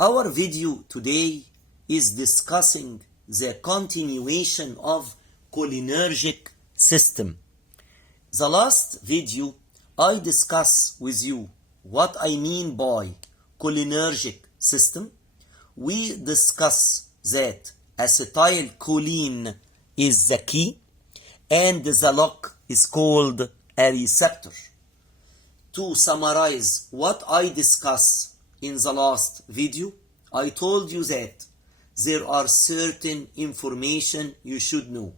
Our video today is discussing the continuation of cholinergic system. The last video I discussed with you what I mean by cholinergic system. We discuss that acetylcholine is the key and the lock is called a receptor. To summarize what I discussed in the last video, I told you that there are certain information you should know,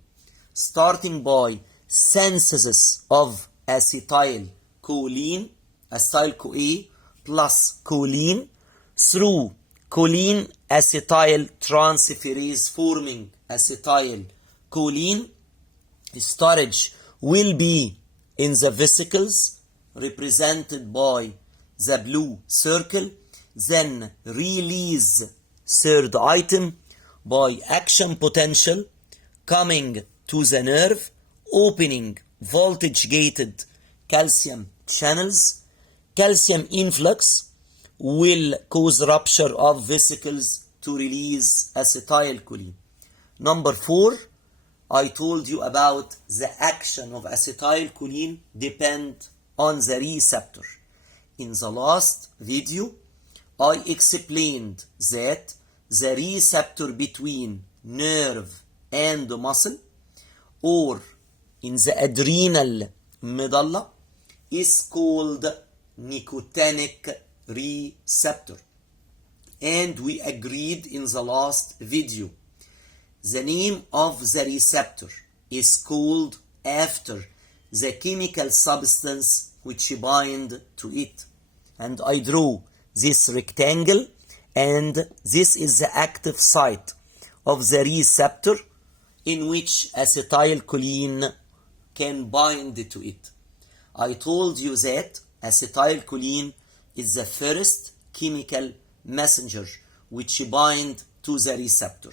starting by synthesis of acetylcholine, acetyl-CoA plus choline through choline acetyl transferase forming acetylcholine. Storage will be in the vesicles represented by the blue circle, then release third item by action potential coming to the nerve, opening voltage gated calcium channels. Calcium influx will cause rupture of vesicles to release acetylcholine. Number 4, I told you about the action of acetylcholine depend on the receptor. In the last video, I explained that the receptor between nerve and muscle, or in the adrenal medulla, is called nicotinic receptor. And we agreed in the last video the name of the receptor is called after the chemical substance which bind to it. And I draw this rectangle, and this is the active site of the receptor in which acetylcholine can bind to it. I told you that acetylcholine is the first chemical messenger which bind to the receptor.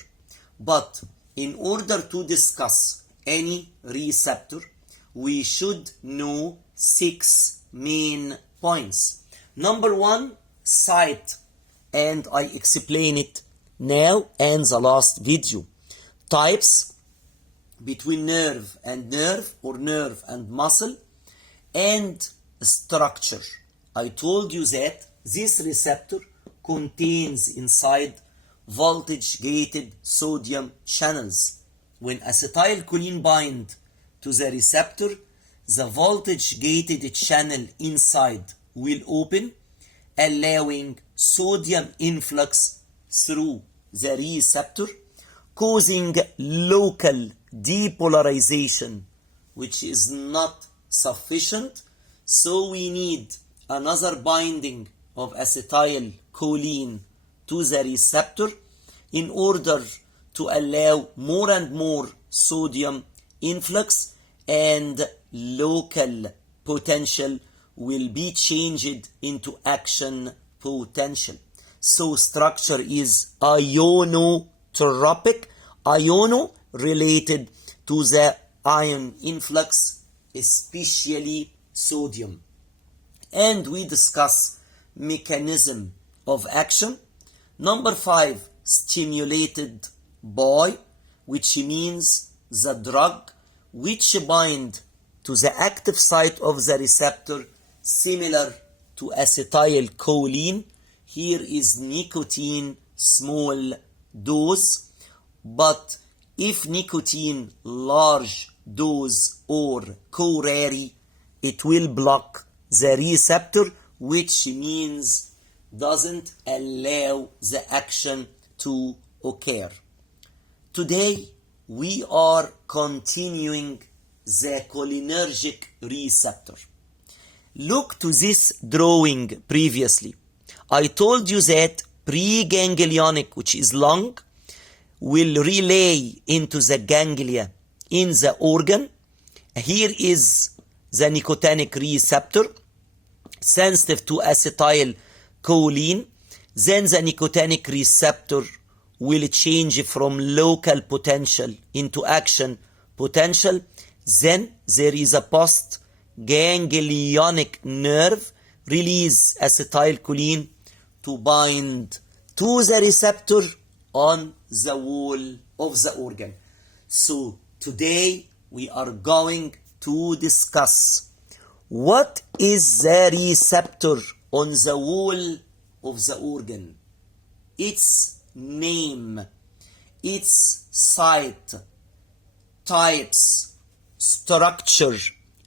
But in order to discuss any receptor, we should know 6 main points. Number 1, site, and I explain it now and the last video. Types between nerve and nerve, or nerve and muscle, and structure. I told you that this receptor contains inside voltage gated sodium channels. When acetylcholine bind to the receptor, the voltage gated channel inside will open, allowing sodium influx through the receptor, causing local depolarization, which is not sufficient. So we need another binding of acetylcholine to the receptor in order to allow more and more sodium influx, and local potential will be changed into action potential. So structure is ionotropic, iono related to the ion influx, especially sodium. And we discuss mechanism of action. Number 5, stimulated by, which means the drug which bind to the active site of the receptor similar to acetylcholine. Here is nicotine small dose, but if nicotine large dose or co-rare, it will block the receptor, which means doesn't allow the action to occur. Today we are continuing the cholinergic receptor. Look to this drawing previously. I told you that preganglionic, which is lung, will relay into the ganglia in the organ. Here is the nicotinic receptor, sensitive to acetylcholine. Then the nicotinic receptor will change from local potential into action potential. Then there is a post-ganglionic nerve release acetylcholine to bind to the receptor on the wall of the organ. So today we are going to discuss what is the receptor on the wall of the organ, its name, its site, types, structure,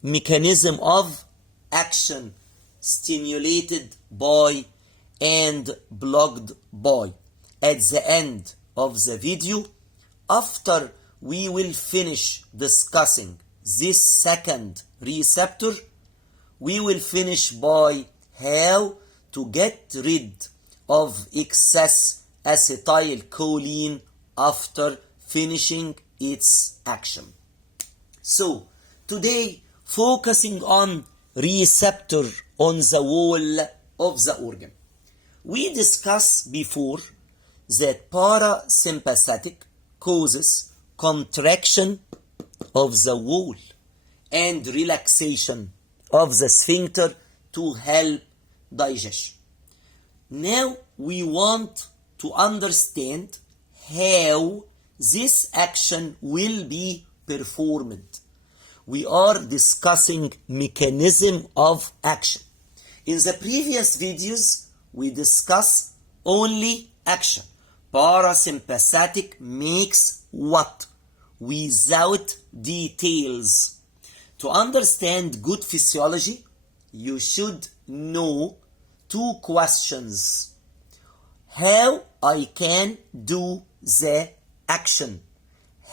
mechanism of action, stimulated by and blocked by. At the end of the video, after we will finish discussing this second receptor, we will finish by how to get rid of excess acetylcholine after finishing its action. So today, focusing on receptor on the wall of the organ. We discussed before that parasympathetic causes contraction of the wall and relaxation of the sphincter to help digestion. Now we want to understand how this action will be performed. We are discussing mechanism of action. In the previous videos, we discussed only action. Parasympathetic makes what? Without details. To understand good physiology, you should know two questions. How I can do the action?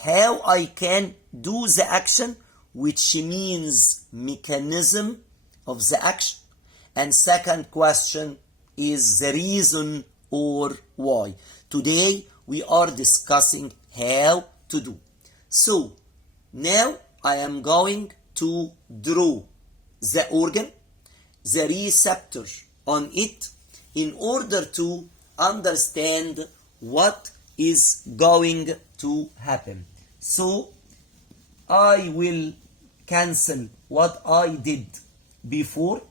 How I can do the action, which means mechanism of the action. And second question is the reason or why. Today we are discussing how to do. So now I am going to draw the organ, the receptor on it, in order to understand what is going to happen. So I will cancel what I did before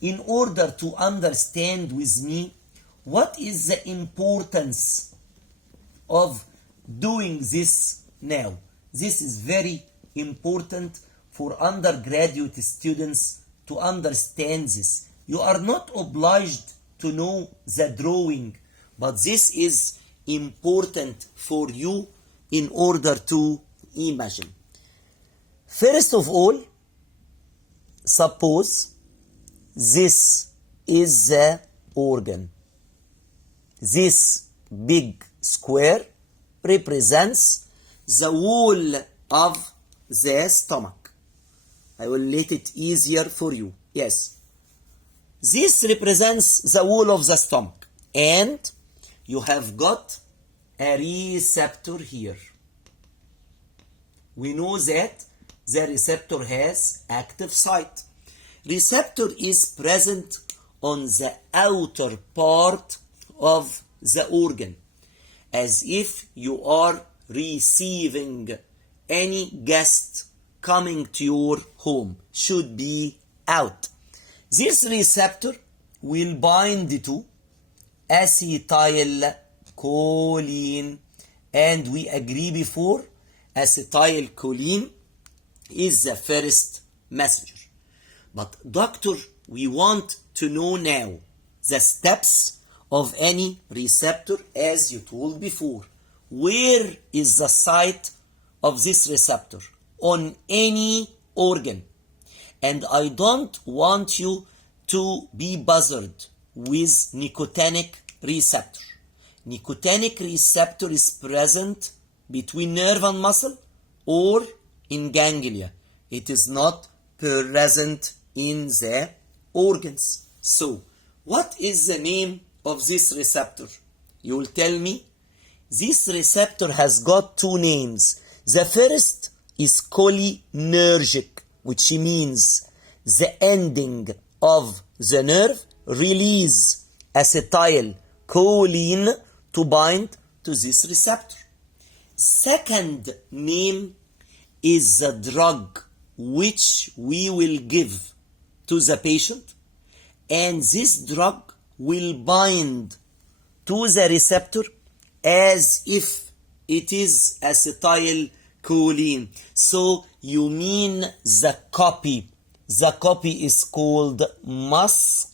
in order to understand with me what is the importance of doing this now. This is very important for undergraduate students to understand this. You are not obliged to know the drawing, but this is important for you in order to imagine. First of all, suppose this is the organ. This big square represents the wall of the stomach. I will let it easier for you. Yes. This represents the wall of the stomach. And you have got a receptor here. We know that the receptor has active site. Receptor is present on the outer part of the organ, as if you are receiving any guest coming to your home, should be out. This receptor will bind to acetylcholine, and we agree before acetylcholine is the first messenger. But doctor, we want to know now the steps of any receptor, as you told before. Where is the site of this receptor? On any organ. And I don't want you to be bothered with nicotinic receptor. Nicotinic receptor is present between nerve and muscle or in ganglia. It is not present in the organs. So, what is the name of this receptor? You will tell me. This receptor has got two names. The first is cholinergic, which means the ending of the nerve release acetylcholine to bind to this receptor. Second name is the drug which we will give to the patient, and this drug will bind to the receptor as if it is acetylcholine. So you mean the copy. The copy is called muscarine.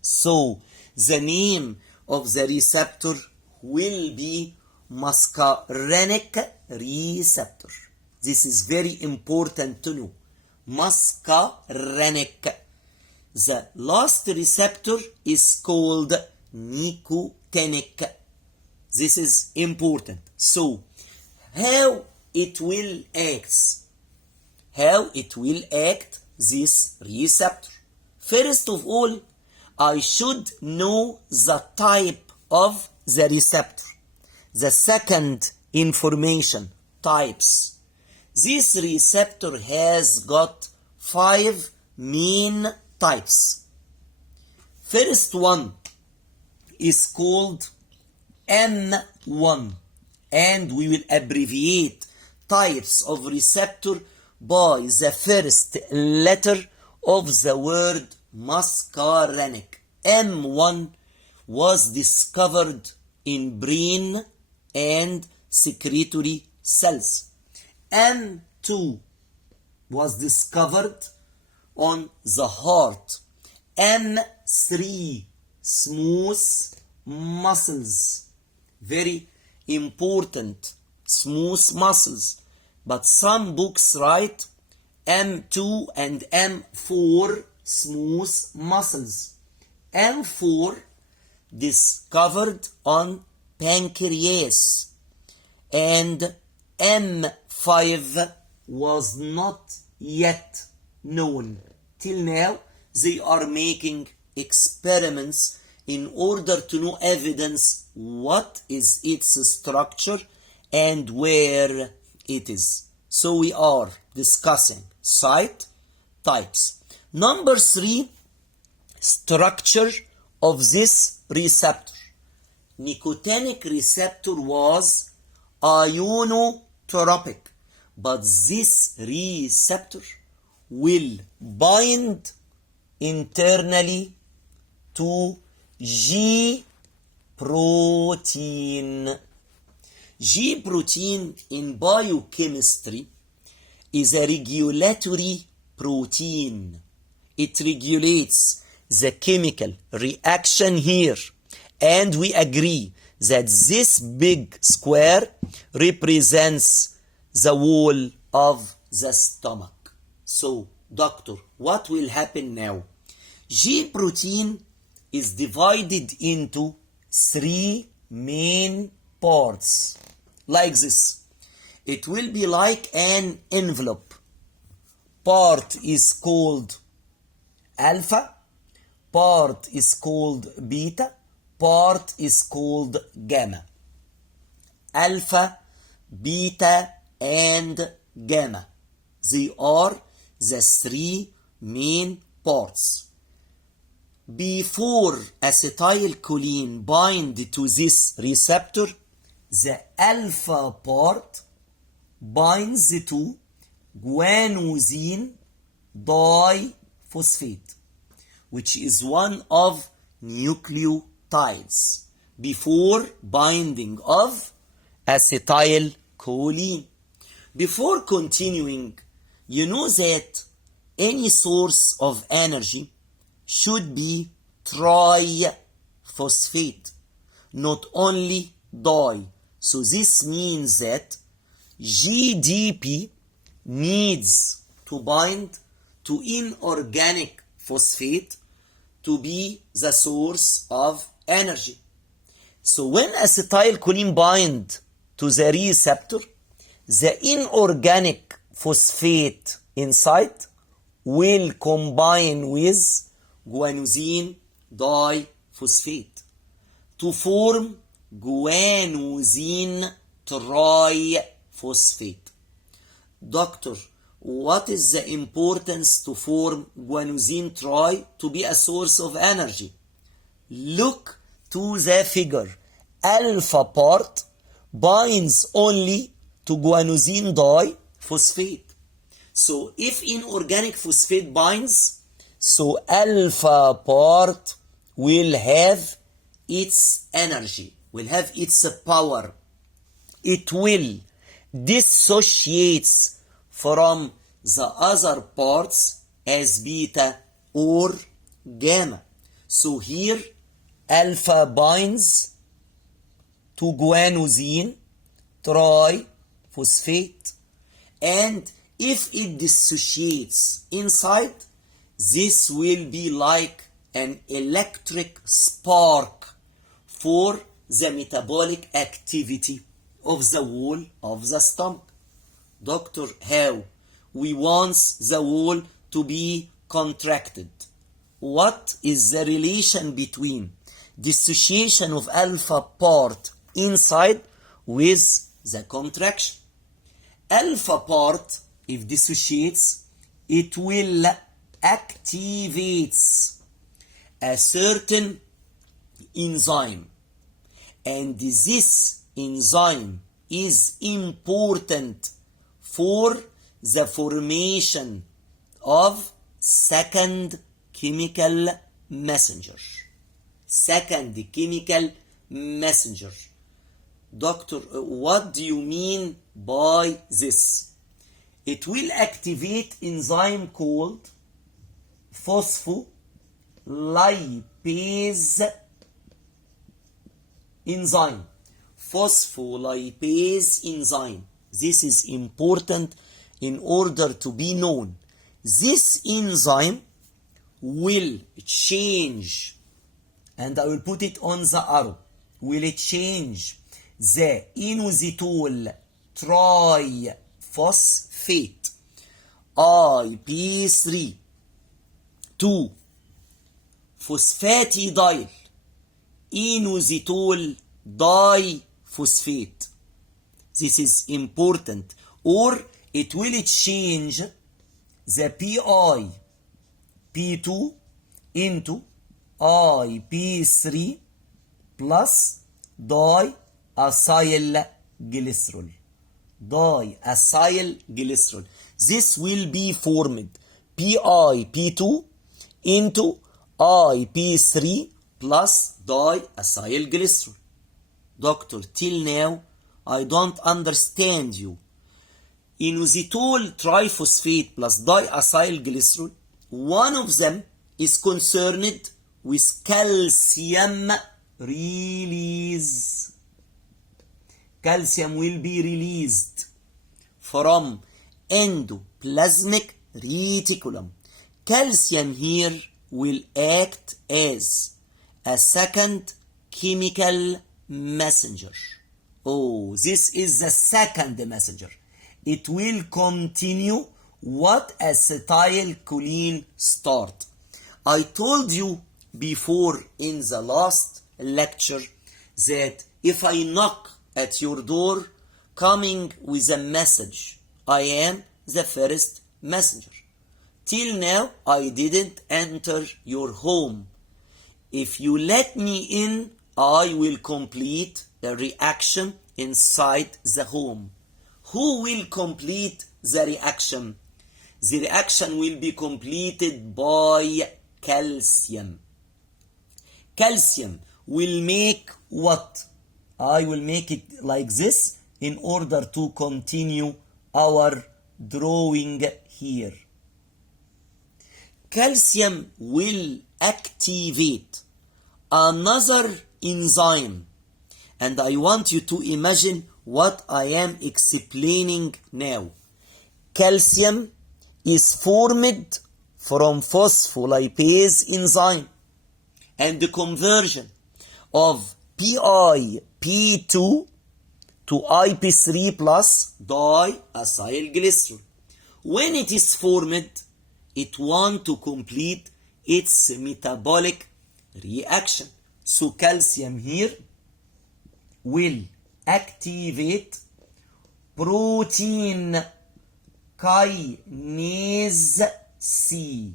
So the name of the receptor will be muscarinic receptor. This is very important to know. Muscarinic. The last receptor is called nicotinic. This is important. So, how it will act? How it will act, this receptor? First of all, I should know the type of the receptor. The second information, types. This receptor has got 5 main types. First one is called M1, and we will abbreviate types of receptor by the first letter of the word muscarinic. M1 was discovered in brain and secretory cells. M2 was discovered on the heart. M3, smooth muscles. Very important, smooth muscles. But some books write M2 and M4, smooth muscles. M4 discovered on pancreas, and M5 was not yet known. Till now, they are making experiments in order to know evidence what is its structure and where it is. So we are discussing site, types. Number 3, structure of this receptor. Nicotinic receptor was ionotropic, but this receptor will bind internally to G protein. G protein in biochemistry is a regulatory protein. It regulates the chemical reaction here, and we agree that this big square represents the wall of the stomach. So, doctor, what will happen now? G protein is divided into 3 main parts, like this. It will be like an envelope. Part is called alpha, part is called beta, part is called gamma. Alpha, beta, and gamma. They are the 3 main parts. Before acetylcholine bind to this receptor, the alpha part binds to guanosine diphosphate, which is one of nucleotides, before binding of acetylcholine. Before continuing, you know that any source of energy should be triphosphate, not only di. So this means that GDP needs to bind to inorganic phosphate to be the source of energy. So when acetylcholine bind to the receptor, the inorganic phosphate inside will combine with guanosine diphosphate to form guanosine triphosphate. Doctor, what is the importance to form guanosine tri to be a source of energy? Look to the figure. Alpha part binds only to guanosine diphosphate. So if inorganic phosphate binds, so alpha part will have its energy, will have its power. It will dissociate from the other parts as beta or gamma. So here alpha binds to guanosine triphosphate, and if it dissociates inside, this will be like an electric spark for the metabolic activity of the wall of the stomach. Doctor, how? We want the wall to be contracted. What is the relation between dissociation of alpha part inside with the contraction? Alpha part, if dissociates, it will activate a certain enzyme, and this enzyme is important for the formation of second chemical messenger. Second chemical messenger. Doctor, what do you mean by this? It will activate enzyme called phospholipase enzyme. Phospholipase enzyme. This is important in order to be known. This enzyme will change, and I will put it on the arrow, will change the inositol triphosphate IP3 to phosphatidyl inositol diphosphate. This is important. Or it will change the PIP2 into IP3 plus diacyl glycerol. Diacyl glycerol. This will be formed PIP2 into IP3 plus diacyl glycerol. Doctor, till now I don't understand you. Inositol triphosphate plus diacyl glycerol, one of them is concerned with calcium release. Calcium will be released from endoplasmic reticulum. Calcium here will act as a second chemical messenger. Oh, this is the second messenger. It will continue what acetylcholine start. I told you before in the last lecture that if I knock at your door coming with a message, I am the first messenger. Till now, I didn't enter your home. If you let me in, I will complete the reaction inside the home. Who will complete the reaction? The reaction will be completed by calcium. Calcium will make what? I will make it like this in order to continue our drawing here. Calcium will activate another enzyme, and I want you to imagine what I am explaining now. Calcium is formed from phospholipase enzyme, and the conversion of PIP2 to IP3 plus diacyl glycerol. When it is formed, it wants to complete its metabolic reaction. So calcium here will activate protein kinase C.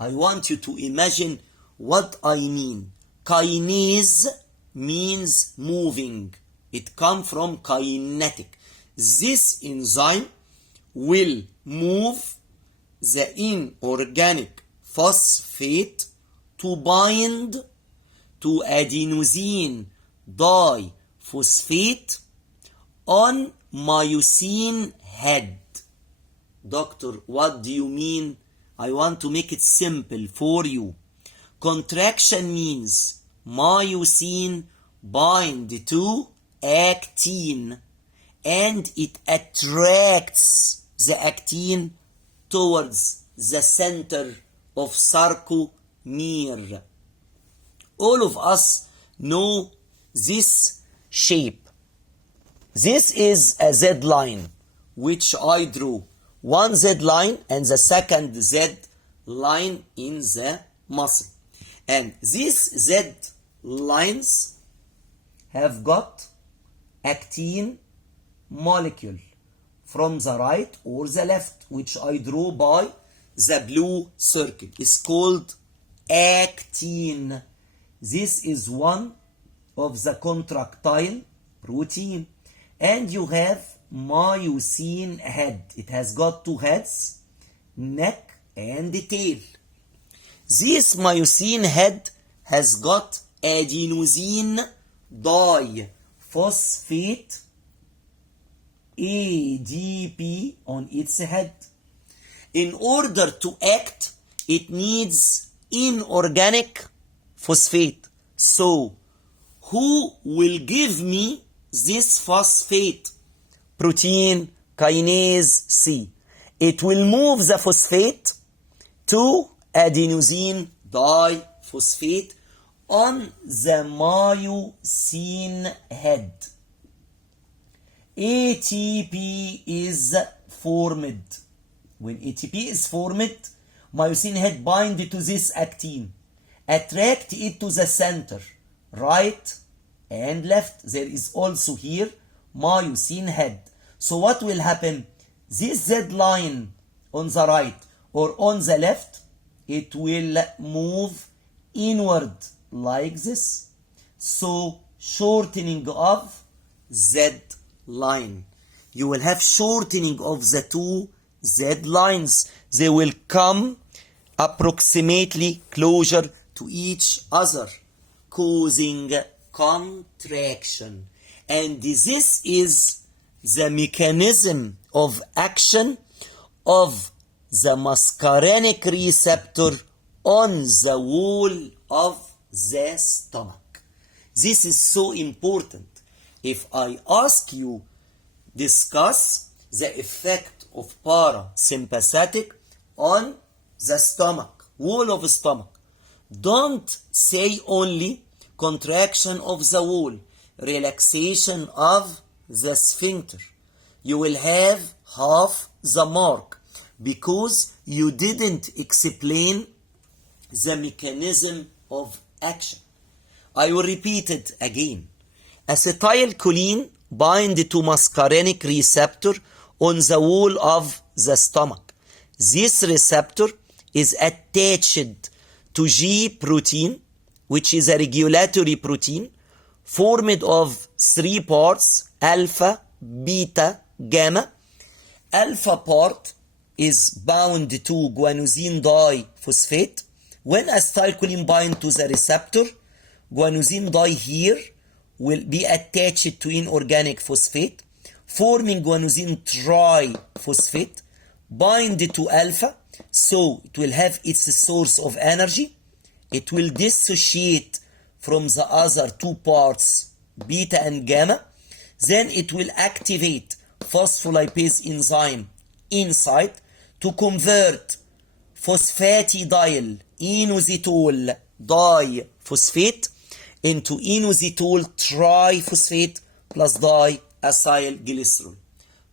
I want you to imagine what I mean. Kinase means moving. It comes from kinetic. This enzyme will move the inorganic phosphate to bind to adenosine diphosphate on myosin head. Doctor, what do you mean? I want to make it simple for you. Contraction means myosin bind to actin and it attracts the actin towards the center of sarcomere. All of us know this shape. This is a Z line which I drew. One Z line and the second Z line in the muscle. And these Z lines have got actin molecule from the right or the left, which I draw by the blue circle. It's called actin. This is one of the contractile protein. And you have myosin head. It has got two heads, neck and tail. This myosin head has got adenosine diphosphate ADP on its head. In order to act, it needs inorganic phosphate. So, who will give me this phosphate? Protein kinase C. It will move the phosphate to adenosine diphosphate on the myosin head. ATP is formed. When ATP is formed, myosin head bind to this actin, attract it to the center, right and left. There is also here myosin head. So what will happen? This Z line on the right or on the left, it will move inward like this. So shortening of Z line. You will have shortening of the two Z lines. They will come approximately closer to each other, causing contraction. And this is the mechanism of action of the muscarinic receptor on the wall of the stomach. This is so important. If I ask you, discuss the effect of parasympathetic on the stomach, wall of stomach. Don't say only contraction of the wall, relaxation of the sphincter. You will have half the mark because you didn't explain the mechanism of action. I will repeat it again. Acetylcholine bind to muscarinic receptor on the wall of the stomach. This receptor is attached to G protein, which is a regulatory protein formed of three parts: alpha, beta, gamma. Alpha part is bound to guanosine diphosphate. When acetylcholine bind to the receptor, guanosine di here will be attached to inorganic phosphate, forming guanosine triphosphate, bind to alpha, so it will have its source of energy. It will dissociate from the other two parts, beta and gamma. Then it will activate phospholipase enzyme inside to convert phosphatidyl inositol diphosphate into inositol triphosphate plus diacylglycerol,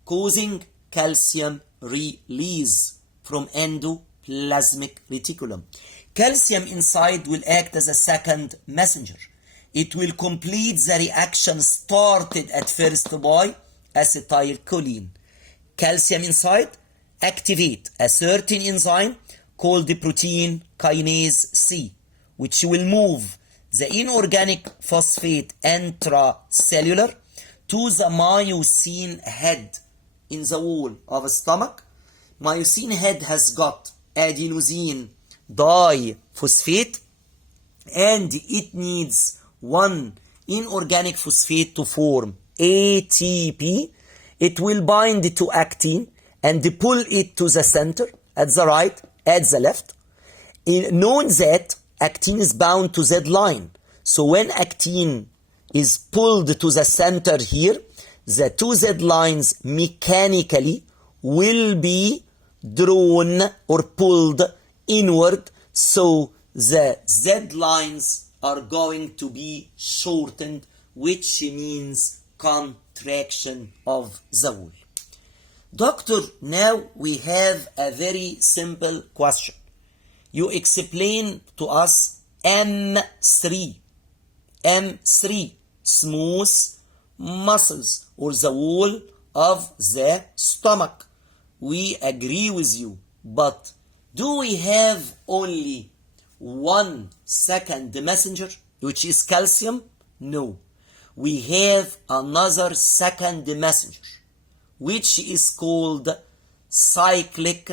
causing calcium release from endoplasmic reticulum. Calcium inside will act as a second messenger. It will complete the reaction started at first by acetylcholine. Calcium inside activate a certain enzyme called the protein kinase C, which will move the inorganic phosphate intracellular to the myosin head in the wall of the stomach. Myosin head has got adenosine diphosphate and it needs one inorganic phosphate to form ATP. It will bind to actin and pull it to the center, at the right, at the left. Knowing that actin is bound to Z line. So when actin is pulled to the center here, the two Z lines mechanically will be drawn or pulled inward. So the Z lines are going to be shortened, which means contraction of the wall. Doctor, now we have a very simple question. You explain to us M3, smooth muscles or the wall of the stomach. We agree with you, but do we have only one second messenger, which is calcium? No. We have another second messenger, which is called cyclic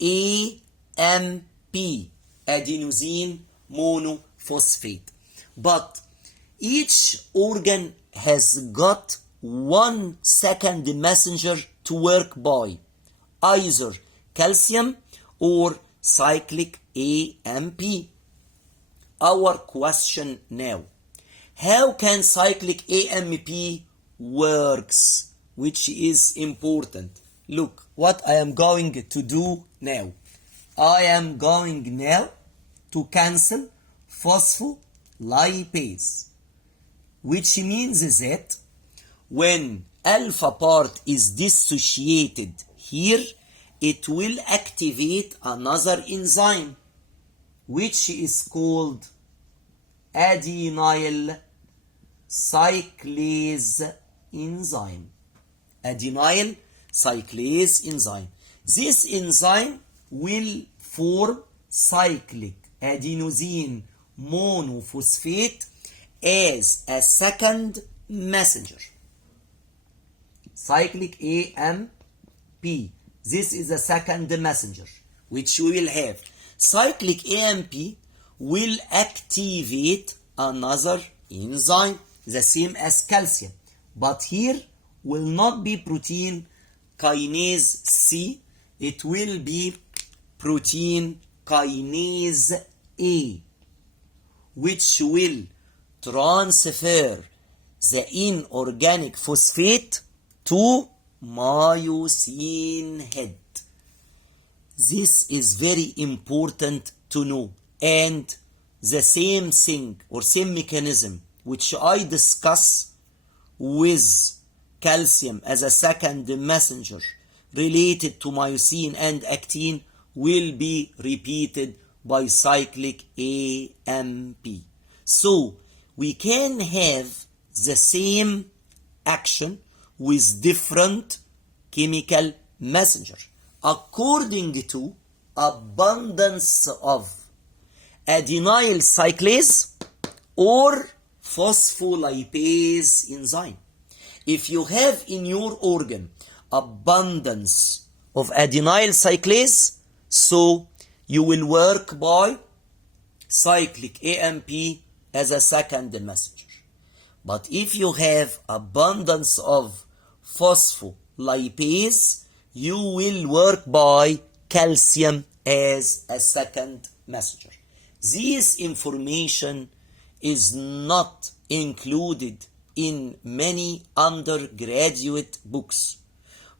AMP, adenosine monophosphate. But each organ has got one second messenger to work by, either calcium or cyclic AMP. Our question now, how can cyclic AMP works, which is important? Look what I am going to do now. I am going now to cancel phospholipase, which means that when alpha part is dissociated here, it will activate another enzyme, which is called adenyl cyclase enzyme. Adenyl cyclase enzyme. This enzyme will form cyclic adenosine monophosphate as a second messenger. Cyclic AMP. This is a second messenger, which we will have. Cyclic AMP will activate another enzyme, the same as calcium. But here will not be protein kinase C, it will be protein kinase A, which will transfer the inorganic phosphate to myosin head. This is very important to know, and the same thing or same mechanism which I discuss with calcium as a second messenger related to myosin and actin will be repeated by cyclic AMP. So we can have the same action with different chemical messenger according to abundance of adenyl cyclase or phospholipase enzyme. If you have in your organ abundance of adenyl cyclase, so you will work by cyclic AMP as a second messenger. But if you have abundance of phospholipase, you will work by calcium as a second messenger. This information is not included in many undergraduate books,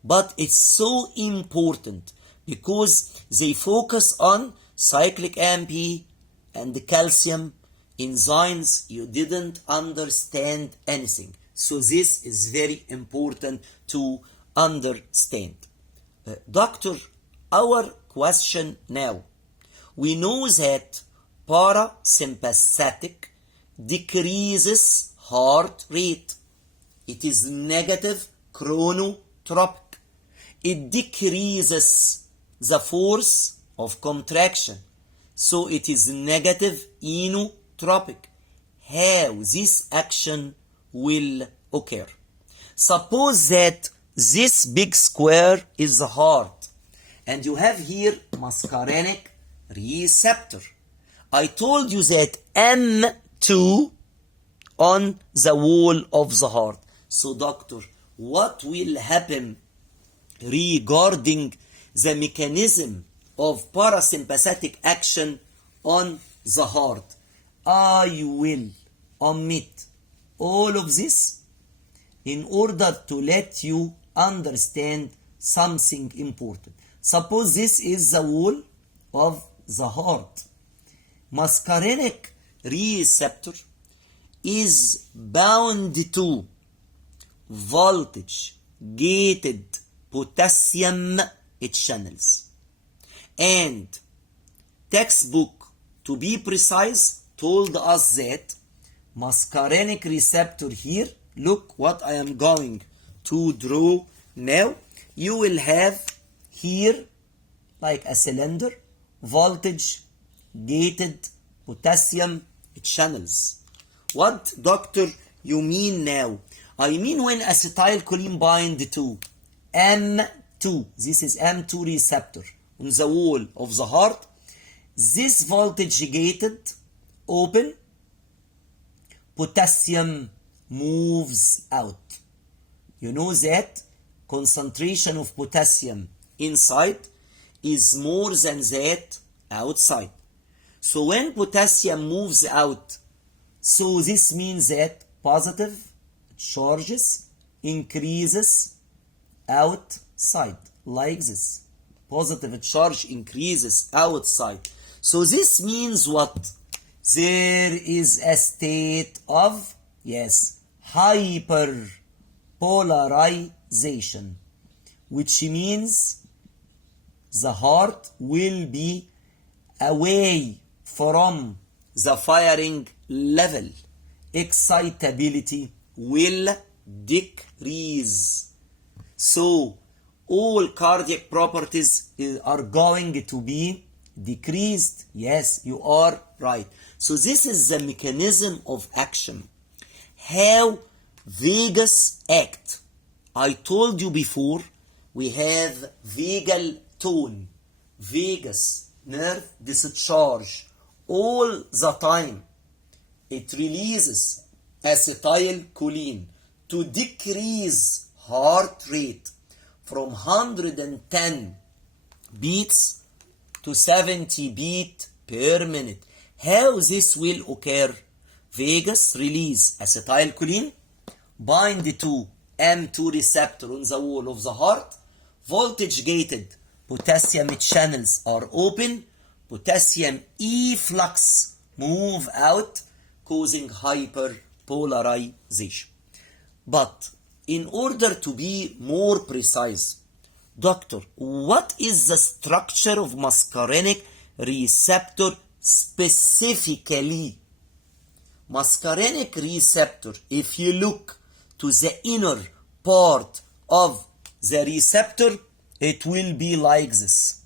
but it's so important because they focus on cyclic AMP and the calcium enzymes. You didn't understand anything. So this is very important to understand. Doctor, our question now. We know that parasympathetic decreases heart rate. It is negative chronotropic. It decreases the force of contraction. So it is negative inotropic. How this action will occur? Suppose that this big square is the heart, and you have here muscarinic receptor. I told you that M2 on the wall of the heart. So doctor, what will happen regarding the mechanism of parasympathetic action on the heart? I will omit all of this in order to let you understand something important. Suppose this is the wall of the heart. Muscarinic receptor is bound to voltage gated potassium channels, and textbook, to be precise, told us that muscarinic receptor here, look what I am going to draw now. You will have here like a cylinder, voltage gated potassium channels. What, doctor, you mean now? I mean when acetylcholine bind to M2, this is M2 receptor on the wall of the heart, this voltage gated open, potassium moves out. You know that concentration of potassium inside is more than that outside. So when potassium moves out, so this means that positive charges increases outside, like this. Positive charge increases outside. So this means what? There is a state of, yes, hyperpolarization, which means the heart will be away from the firing level. Excitability will decrease. So all cardiac properties are going to be decreased. Yes, you are right. So this is the mechanism of action. How vagus act. I told you before, we have vagal tone, vagus nerve discharge all the time. It releases acetylcholine to decrease heart rate from 110 beats to 70 beats per minute. How this will occur? Vagus release acetylcholine, bind to M2 receptor on the wall of the heart, voltage gated potassium channels are open, potassium efflux move out, causing hyperpolarization. But in order to be more precise, doctor, what is the structure of muscarinic receptor specifically? Muscarinic receptor, if you look to the inner part of the receptor, it will be like this.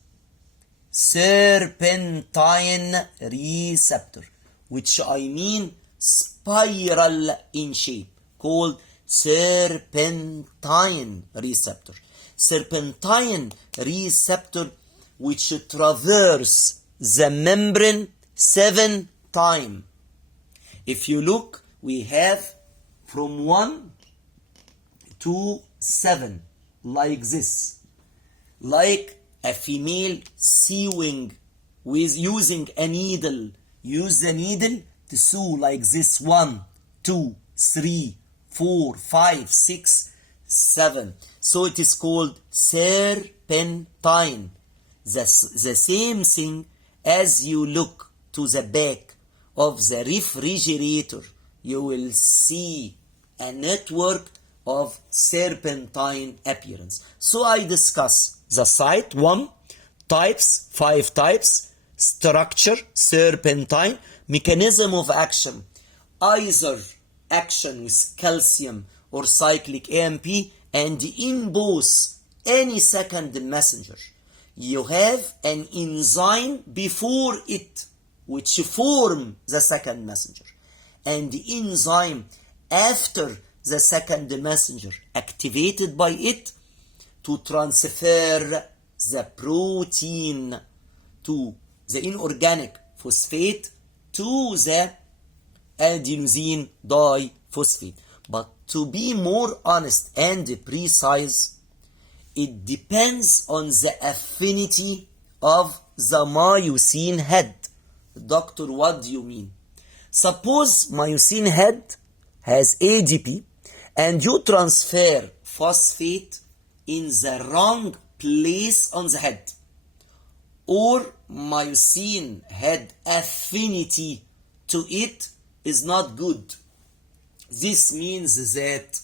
Serpentine receptor, which I mean spiral in shape, called serpentine receptor. Serpentine receptor which traverse the membrane 7 times. If you look, we have from 1 to 7, like this. Like a female sewing with using a needle. Use the needle to sew like this. 1, 2, 3, 4, 5, 6, 7. So it is called serpentine. The same thing as you look to the back of the refrigerator, you will see a network of serpentine appearance. So I discuss the site 1, types 5 types, structure serpentine, mechanism of action, either action with calcium or cyclic AMP, and in both any second messenger you have an enzyme before it which form the second messenger, and the enzyme after the second messenger activated by it to transfer the protein to the inorganic diphosphate to the adenosine diphosphate. But to be more honest and precise, it depends on the affinity of the myosin head. Doctor, what do you mean? Suppose myosin head has ADP and you transfer phosphate in the wrong place on the head, or myosin head affinity to it is not good. This means that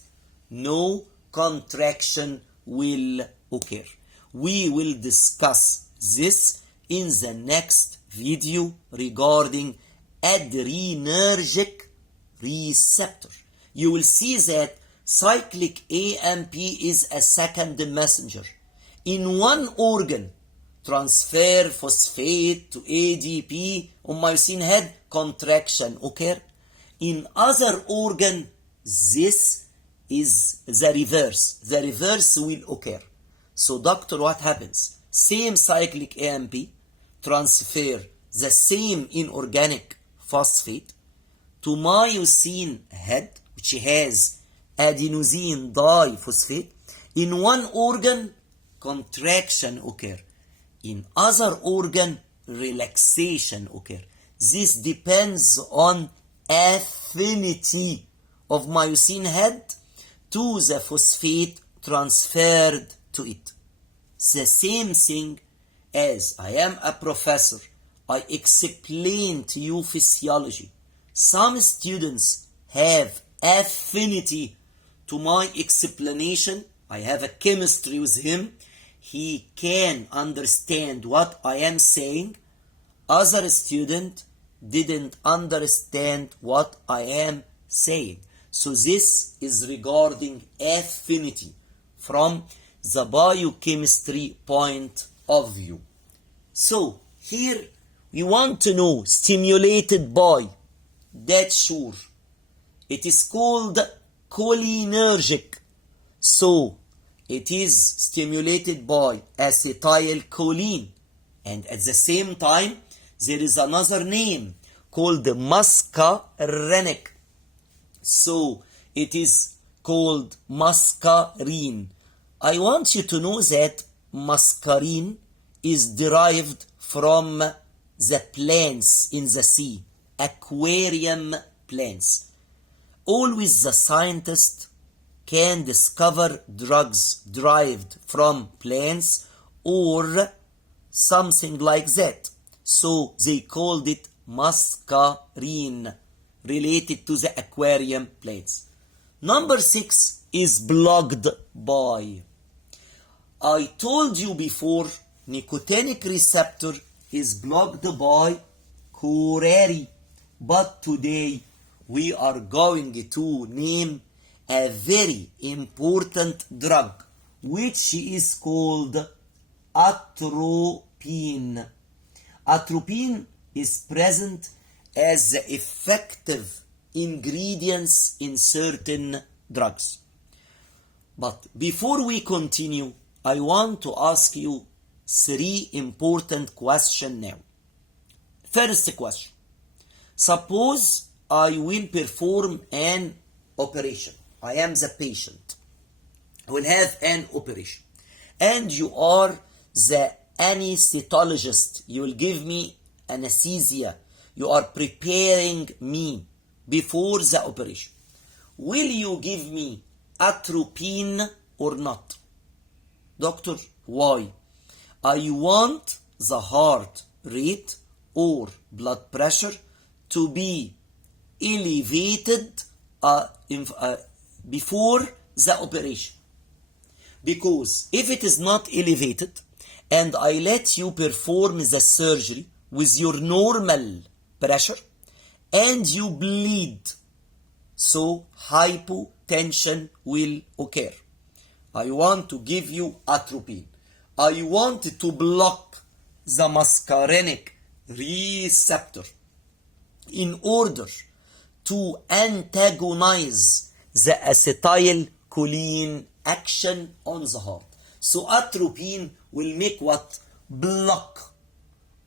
no contraction will occur. We will discuss this in the next video regarding adrenergic receptor. You will see that cyclic AMP is a second messenger. In one organ, transfer phosphate to ADP on myosin head, contraction occur. In other organ, this is the reverse. The reverse will occur. So doctor, what happens? Same cyclic AMP, transfer the same inorganic phosphate to myosin head, which has adenosine diphosphate. In one organ, contraction occur. In other organ, relaxation occur. This depends on affinity of myosin head to the phosphate transferred to it. The same thing as I am a professor, I explain to you physiology. Some students have affinity to my explanation. I have a chemistry with him. He can understand what I am saying. Other student didn't understand what I am saying. So this is regarding affinity from the biochemistry point of view. So here we want to know stimulated by, that's sure. It is called cholinergic. So it is stimulated by acetylcholine. And at the same time, there is another name called muscarinic. So it is called muscarine. I want you to know that muscarine is derived from the plants in the sea, aquarium plants. Always the scientist can discover drugs derived from plants or something like that. So they called it muscarine, related to the aquarium plants. Number 6 is blocked by. I told you before, nicotinic receptor is blocked by curare. But today we are going to name a very important drug, which is called atropine. Atropine is present as the effective ingredients in certain drugs. But before we continue, I want to ask you 3 important questions now. First question. Suppose I will perform an operation. I am the patient. I will have an operation. And you are the anesthetologist. You will give me anesthesia. You are preparing me before the operation. Will you give me atropine or not? Doctor, why? I want the heart rate or blood pressure to be elevated before the operation. Because if it is not elevated and I let you perform the surgery with your normal pressure and you bleed, so hypotension will occur. I want to give you atropine. I want to block the muscarinic receptor in order to antagonize the acetylcholine action on the heart. So atropine will make what? Block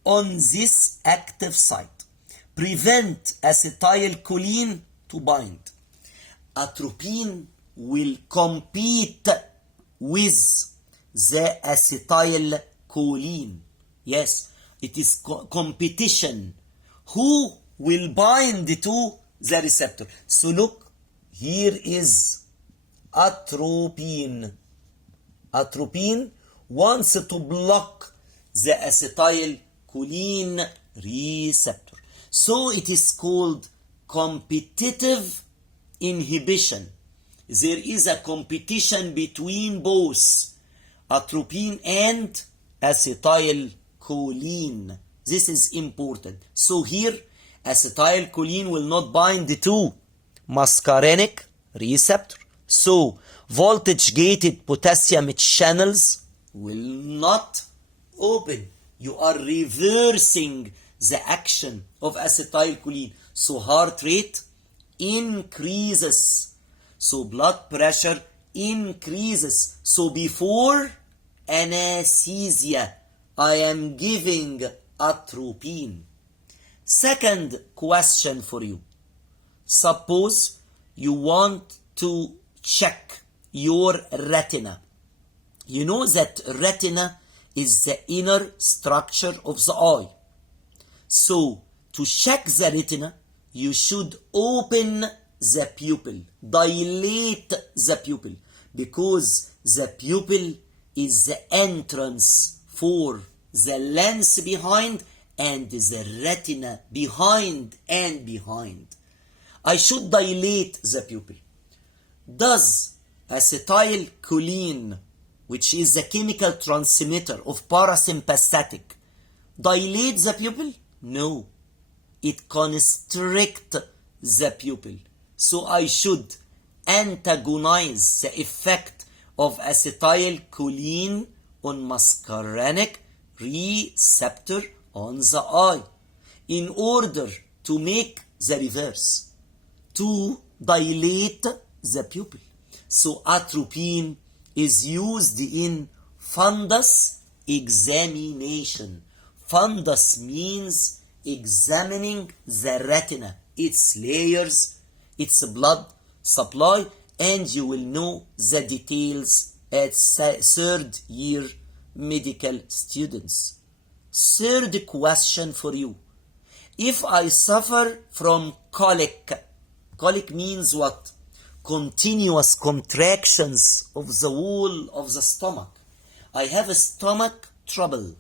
on this active site, prevent acetylcholine to bind. Atropine will compete with the acetylcholine. Yes, it is competition. Who will bind to the receptor? So look, here is atropine. Atropine wants to block the acetylcholine receptor. So it is called competitive inhibition. There is a competition between both atropine and acetylcholine. This is important. So here, acetylcholine will not bind to muscarinic receptor. So voltage-gated potassium channels will not open. You are reversing the action of acetylcholine. So heart rate increases. So blood pressure increases. So before anesthesia, I am giving atropine. Second question for you. Suppose you want to check your retina. You know that retina is the inner structure of the eye. So to check the retina, you should open the pupil, dilate the pupil, because the pupil is the entrance for the lens behind and the retina behind and behind. I should dilate the pupil. Does acetylcholine, which is the chemical transmitter of parasympathetic, dilate the pupil? No. It constricts the pupil. So I should antagonize the effect of acetylcholine on muscarinic receptor on the eye in order to make the reverse, to dilate the pupil. So atropine is used in fundus examination. Fundus means examining the retina, its layers, its blood supply, and you will know the details at third year medical students. Third question for you. If I suffer from colic, colic means what? Continuous contractions of the wall of the stomach. I have a stomach trouble.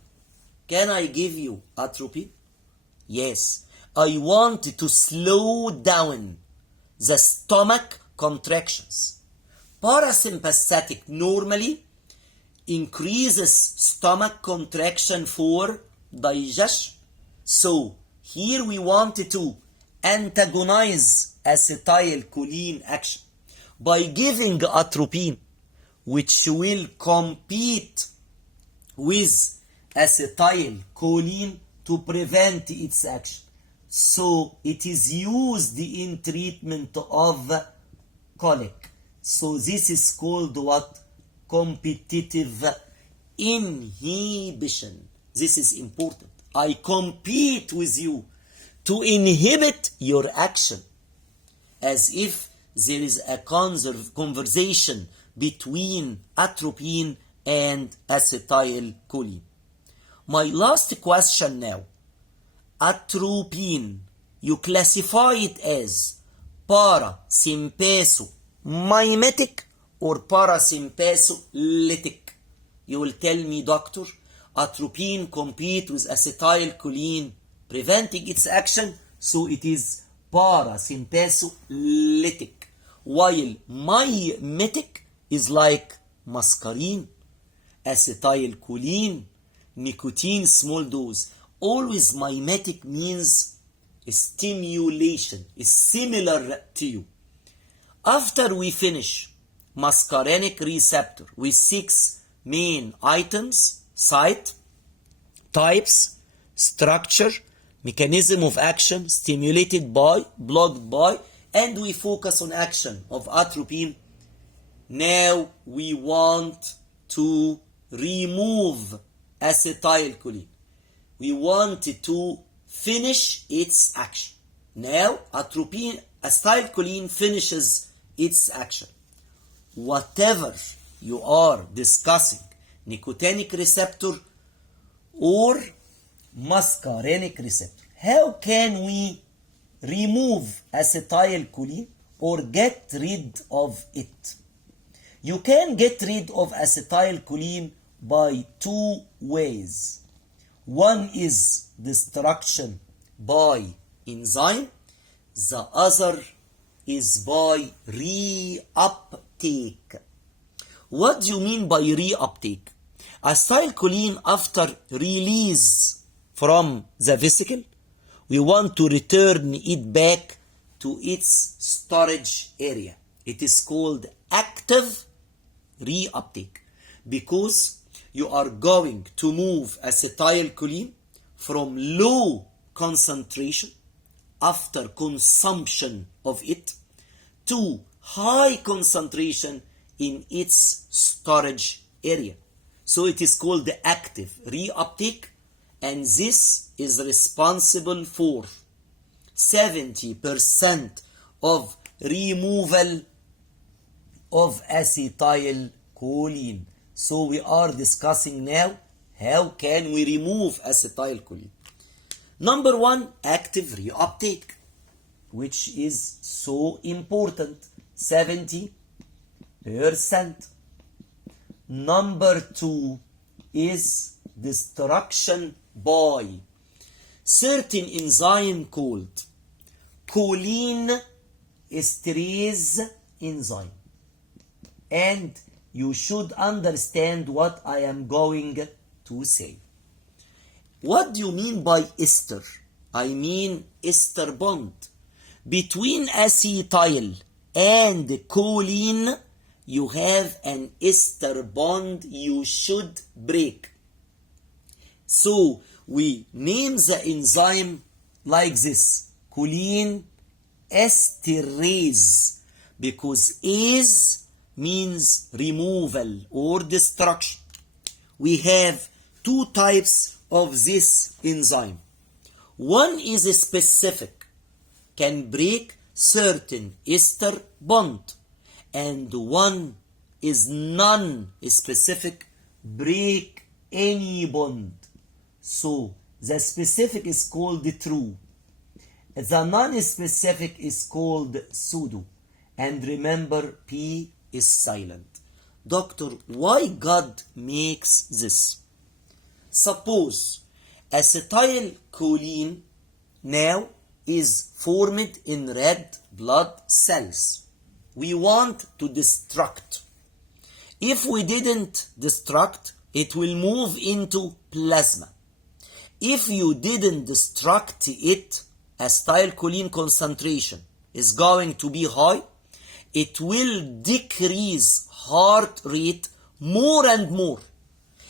Can I give you atropine? Yes. I want to slow down the stomach contractions. Parasympathetic normally increases stomach contraction for digestion. So here we wanted to antagonize acetylcholine action by giving atropine, which will compete with acetylcholine to prevent its action. So it is used in treatment of colic. So this is called what? Competitive inhibition. This is important. I compete with you to inhibit your action, as if there is a conversation between atropine and acetylcholine. My last question now. Atropine, you classify it as parasympathomimic or parasympatholytic? You will tell me, doctor, atropine compete with acetylcholine, preventing its action, so it is parasympatholytic. While mimetic is like muscarine, acetylcholine, nicotine, small dose. Always mimetic means stimulation, is similar to you. After we finish muscarinic receptor with 6 main items: site, types, structure, mechanism of action, stimulated by, blocked by, and we focus on action of atropine. Now we want to remove acetylcholine. we want to finish its action. Now, acetylcholine finishes its action. Whatever you are discussing, nicotinic receptor or muscarinic receptor, how can we remove acetylcholine or get rid of it? You can get rid of acetylcholine by two ways. One is destruction by enzyme, the other is by reuptake. What do you mean by reuptake? Acetylcholine, after release from the vesicle, we want to return it back to its storage area. It is called active reuptake because you are going to move acetylcholine from low concentration after consumption of it to high concentration in its storage area. So it is called the active reuptake, and this is responsible for 70% of removal of acetylcholine. So we are discussing now how can we remove acetylcholine. Number one, active reuptake, which is so important, 70%. Number two is destruction by certain enzyme called cholinesterase enzyme. And you should understand what I am going to say. What do you mean by ester? I mean ester bond. Between acetyl and choline, you have an ester bond you should break. So we name the enzyme like this, cholinesterase, because ase means removal or destruction. We have two types of this enzyme. One is specific, can break certain ester bond, and one is non-specific, break any bond. So the specific is called true, the non-specific is called pseudo, and remember P is silent. Doctor, why God makes this? Suppose acetylcholine now is formed in red blood cells. We want to destruct. If we didn't destruct, it will move into plasma. If you didn't destruct it, acetylcholine concentration is going to be high. It will decrease heart rate more and more.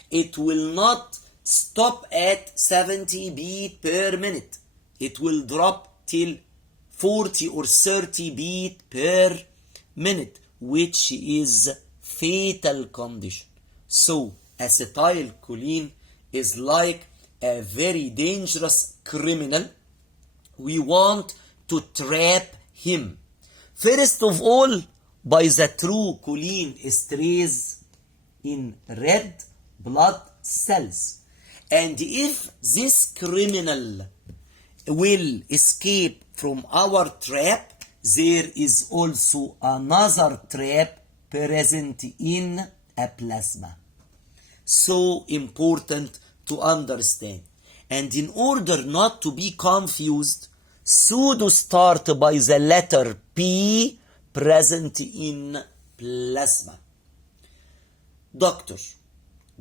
It will not stop at 70 beats per minute. It will drop till 40 or 30 beats per minute, which is fatal condition. So acetylcholine is like a very dangerous criminal. We want to trap him. First of all, by the true cholinesterase in red blood cells. And if this criminal will escape from our trap, there is also another trap present in a plasma. So important to understand. And in order not to be confused, pseudo start by the letter P present in plasma. Doctor,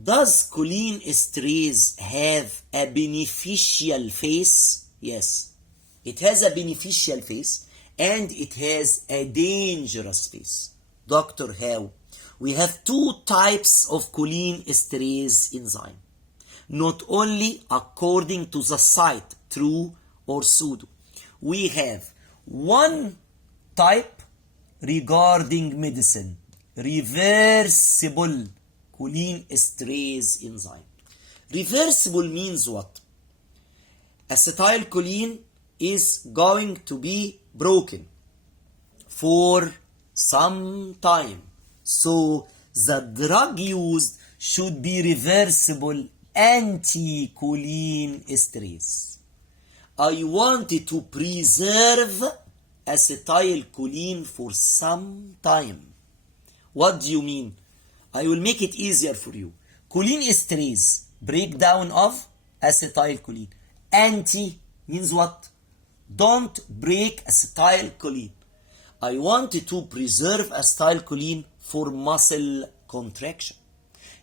does cholinesterase have a beneficial phase? Yes, it has a beneficial phase and it has a dangerous phase. Doctor, how? We have two types of cholinesterase enzyme. Not only according to the site, true or pseudo. We have one type regarding medicine, reversible cholinesterase enzyme. Reversible means what? acetylcholine is going to be broken for some time. So the drug used should be reversible anti-cholinesterase. I wanted to preserve acetylcholine for some time. What do you mean? I will make it easier for you. Cholinesterase, breakdown of acetylcholine. Anti means what? Don't break acetylcholine. I wanted to preserve acetylcholine for muscle contraction.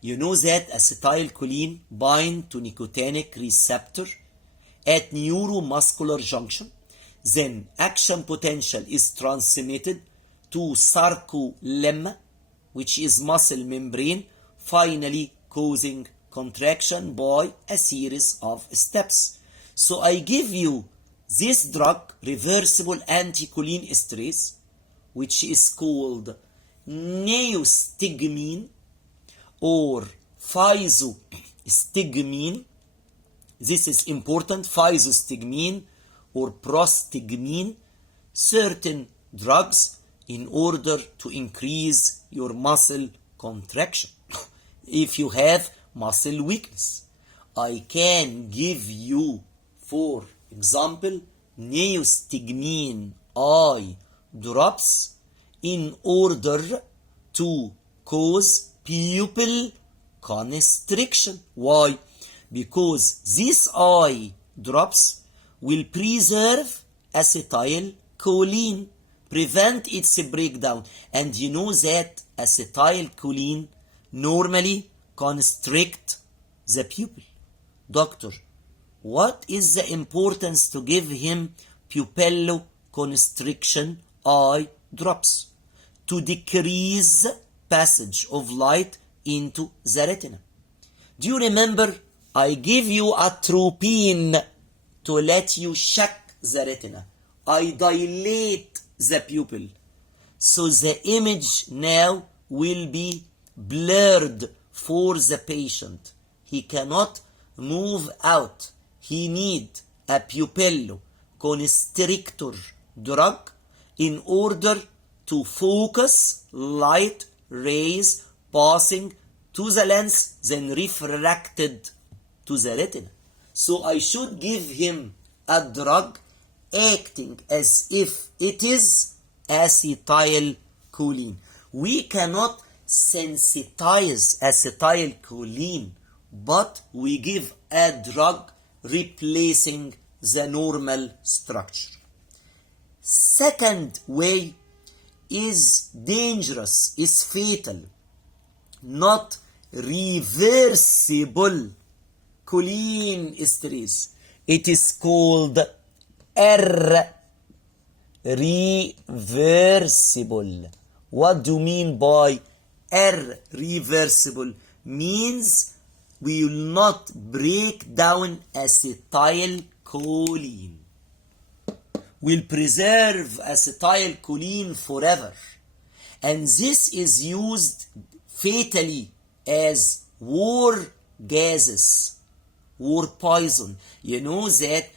You know that acetylcholine bind to nicotinic receptor at neuromuscular junction. Then action potential is transmitted to sarcolemma, which is muscle membrane, finally causing contraction by a series of steps. So I give you this drug, reversible anticholinesterase, which is called neostigmine or physostigmine. This is important, physostigmine or prostigmine, certain drugs in order to increase your muscle contraction. If you have muscle weakness, I can give you, for example, neostigmine eye drops in order to cause pupil constriction. Why? Because these eye drops will preserve acetylcholine, prevent its breakdown. And you know that acetylcholine normally constrict the pupil. Doctor, what is the importance to give him pupilloconstriction eye drops? To decrease passage of light into the retina. Do you remember I give you atropine to let you check the retina? I dilate the pupil. So the image now will be blurred for the patient. He cannot move out. He needs a pupilloconstrictor drug in order to focus light rays passing to the lens, then refracted to the retina. So I should give him a drug acting as if it is acetylcholine. We cannot sensitize acetylcholine, but we give a drug replacing the normal structure. Second way is dangerous, is fatal, not reversible cholinesterase. It is called irreversible. What do you mean by irreversible? Means we will not break down acetylcholine. We'll preserve acetylcholine forever. And this is used fatally as war gases, war poison. You know that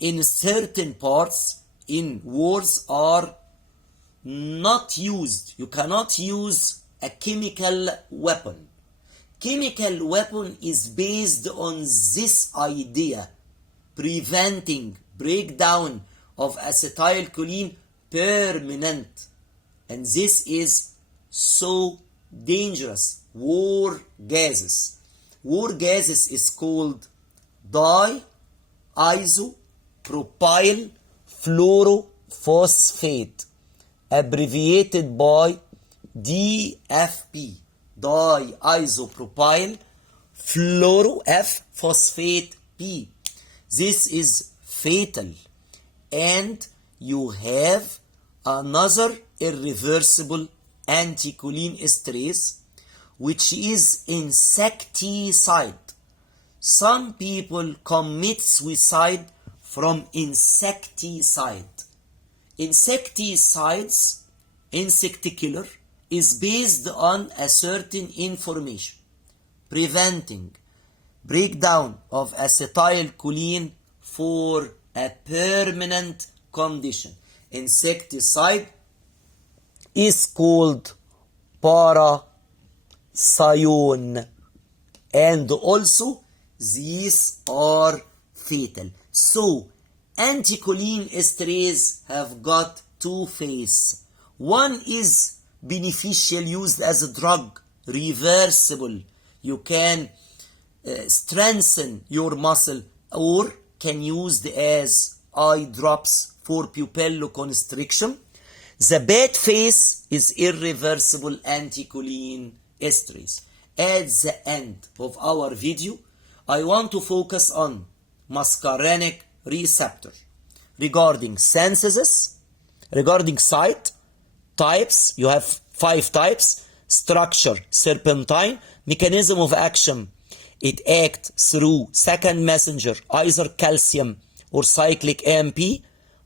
in certain parts in wars are not used. You cannot use a chemical weapon. Chemical weapon is based on this idea, preventing breakdown of acetylcholine permanent. And this is so dangerous. War gases. War gases is called diisopropyl fluorophosphate, abbreviated by DFP, diisopropyl fluorophosphate P. This is fatal, and you have another irreversible anticholinesterase, which is insecticide. Some people commit suicide from insecticide. Insecticides, insect killer, is based on a certain information, preventing breakdown of acetylcholine for a permanent condition. Insecticide is called parathion, and also these are fatal. So anticholine esterase have got two phases. One is beneficial, used as a drug, reversible. You can strengthen your muscle, or can used as eye drops for pupilloconstriction. The bad phase is irreversible anticholine esterase. At the end of our video, I want to focus on muscarinic receptor regarding synthesis, regarding site, types. You have 5 types: structure, serpentine, mechanism of action. It acts through second messenger, either calcium or cyclic AMP,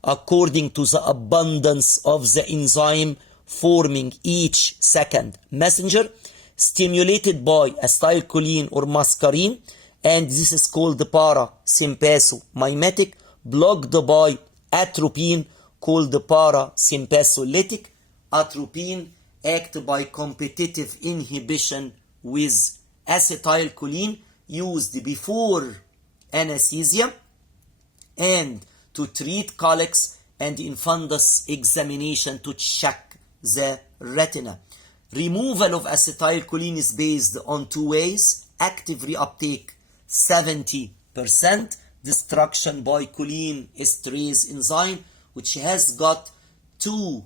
according to the abundance of the enzyme forming each second messenger, stimulated by acetylcholine or muscarine, and this is called the parasympathomimetic, blocked by atropine, called the parasympatholytic. Atropine act by competitive inhibition with acetylcholine, used before anesthesia and to treat colics and in fundus examination to check the retina. Removal of acetylcholine is based on 2 ways: active reuptake 70%, destruction by choline esterase enzyme, which has got 2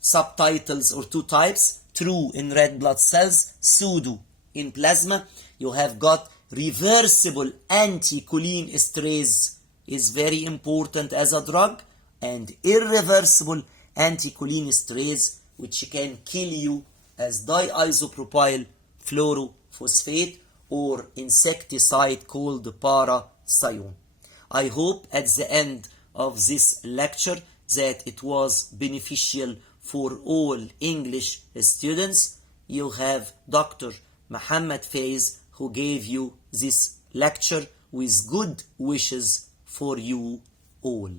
subtitles or 2 types: true in red blood cells, pseudo in plasma. You have got reversible anticholine esterase is very important as a drug, and irreversible anticholine esterase, which can kill you as diisopropyl fluorophosphate or insecticide called parathion. I hope at the end of this lecture that it was beneficial for all English students. You have Dr. Mohamed Fayez, who gave you this lecture with good wishes for you all.